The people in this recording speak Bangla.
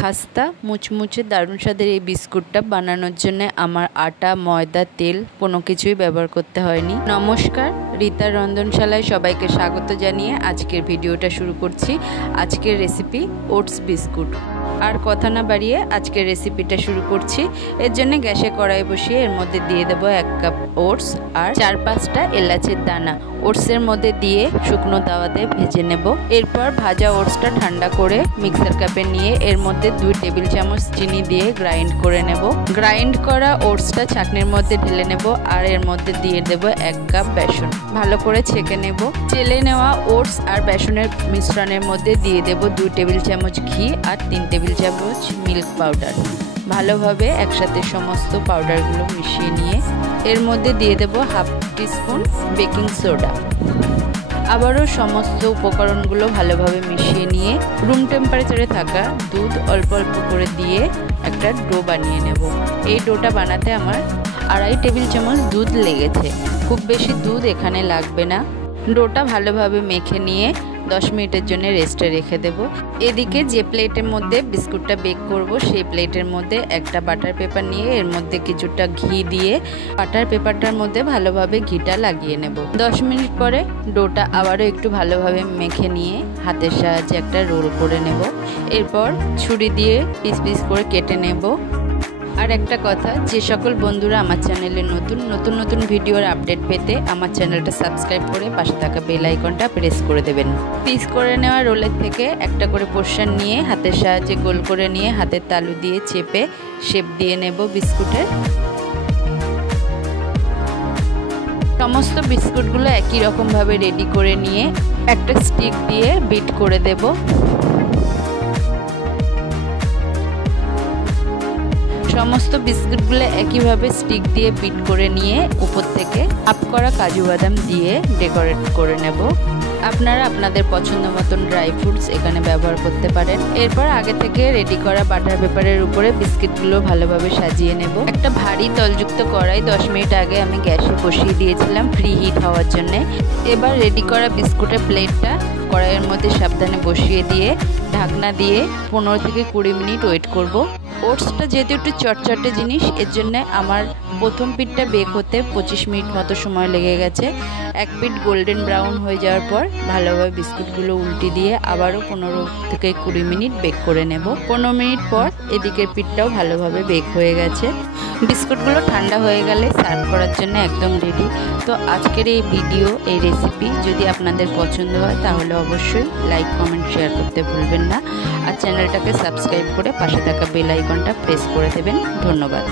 খাস্তা মুচমুচে দারুণ স্বাদের এই বিস্কুটটা বানানোর জন্য আমার আটা ময়দা তেল কোনো কিছুই ব্যবহার করতে হয়নি। নমস্কার, রিতার রন্ধনশালায় সবাইকে স্বাগত জানিয়ে আজকের ভিডিওটা শুরু করছি। আজকের রেসিপি ওটস বিস্কুট। আর কথা না বাড়িয়ে আজকের রেসিপিটা শুরু করছি। এর জন্য গ্যাসে কড়াই বসিয়ে এর মধ্যে দিয়ে দেবো 1 কাপ ওটস আর 4-5টা এলাচের দানা ওটসের মধ্যে দিয়ে শুকনো তাওয়াতে ভেজে নেব। এরপর ভাজা ওটসটা ঠান্ডা করে মিক্সার কাপে নিয়ে এর মধ্যে 2 টেবিল চামচ চিনি দিয়ে গ্রাইন্ড করে নেব। গ্রাইন্ড করা ওটসটা ছাঁকনির মধ্যে ঢেলে নেব আর এর মধ্যে দিয়ে দেব 1 কাপ বেসন। ভালো করে ছেঁকে নেব। চেলে নেওয়া ওটস আর বেসনের মিশ্রণের মধ্যে দিয়ে দেব 2 টেবিল চামচ ঘি আর 3 টেবিল চামচ মিল্ক পাউডার। ভালোভাবে একসাথে সমস্ত পাউডারগুলো মিশিয়ে নিয়ে এর মধ্যে দিয়ে দেব 1/2 টিস্পুন বেকিং সোডা। আবারও সমস্ত উপকরণগুলো ভালোভাবে মিশিয়ে নিয়ে রুম টেম্পারেচারে থাকা দুধ অল্প অল্প করে দিয়ে একটা ডো বানিয়ে নেব। এই ডোটা বানাতে আমার 2.5 টেবিল চামচ দুধ লেগেছে, খুব বেশি দুধ এখানে লাগবে না। ডোটা ভালোভাবে মেখে নিয়ে 10 মিনিটের জন্য রেস্টে রেখে দেব। এদিকে যে প্লেটের মধ্যে বিস্কুটটা বেক করব সেই প্লেটের মধ্যে একটা বাটার পেপার নিয়ে এর মধ্যে কিছুটা ঘি দিয়ে বাটার পেপারটার মধ্যে ভালোভাবে ঘিটা লাগিয়ে নেব। 10 মিনিট পরে ডোটা আবারও একটু ভালোভাবে মেখে নিয়ে হাতের সাহায্যে একটা রোল করে নেব। এরপর ছুরি দিয়ে পিস পিস করে কেটে নেব। আর একটা কথা, যে সকল বন্ধুরা আমার চ্যানেলে নতুন ভিডিওর আপডেট পেতে আমার চ্যানেলটা সাবস্ক্রাইব করে পাশে থাকা বেল আইকনটা প্রেস করে দেবেন। পিস করে নেওয়া রোলের থেকে একটা করে পোর্শন নিয়ে হাতের সাহায্যে গোল করে নিয়ে হাতের তালু দিয়ে চেপে শেপ দিয়ে নেব বিস্কুটের। সমস্ত বিস্কুটগুলো একই রকমভাবে রেডি করে নিয়ে একটা স্টিক দিয়ে বিট করে দেব। সমস্ত বিস্কুটগুলো একইভাবে স্টিক দিয়ে বিট করে নিয়ে উপর থেকে হাফ করা কাজু বাদাম দিয়ে ডেকোরেট করে নেব। আপনারা আপনাদের পছন্দ মতন ড্রাই ফ্রুটস এখানে ব্যবহার করতে পারেন। এরপর আগে থেকে রেডি করা বাটার পেপারের উপরে বিস্কিটগুলো ভালোভাবে সাজিয়ে নেব। একটা ভারী তলযুক্ত কড়াই 10 মিনিট আগে আমি গ্যাসে বসিয়ে দিয়েছিলাম প্রি হিট হওয়ার জন্য। এবার রেডি করা বিস্কুটের প্লেটটা কড়াইয়ের মধ্যে সাবধানে বসিয়ে দিয়ে ঢাকনা দিয়ে 15 থেকে 20 মিনিট ওয়েট করব। ওটসটা যেহেতু একটু চটচটে জিনিস, এর জন্য আমার প্রথম পিঠটা বেক হতে 25 মিনিট মতো সময় লেগে গেছে। এক পিঠ গোল্ডেন ব্রাউন হয়ে যাওয়ার পর ভালোভাবে বিস্কুটগুলো উল্টে দিয়ে আবারও 15 থেকে 20 মিনিট বেক করে নেব। 15 মিনিট পর এদিকের পিঠটাও ভালোভাবে বেক হয়ে গেছে। বিস্কুটগুলো ঠান্ডা হয়ে গেলে সার্ভ করার জন্য একদম রেডি। তো আজকের এই ভিডিও, এই রেসিপি যদি আপনাদের পছন্দ হয় তাহলে অবশ্যই লাইক কমেন্ট শেয়ার করতে ভুলবেন না। আর চ্যানেলটাকে সাবস্ক্রাইব করে পাশে থাকা বেল আইকনটা প্রেস করে দেবেন। ধন্যবাদ।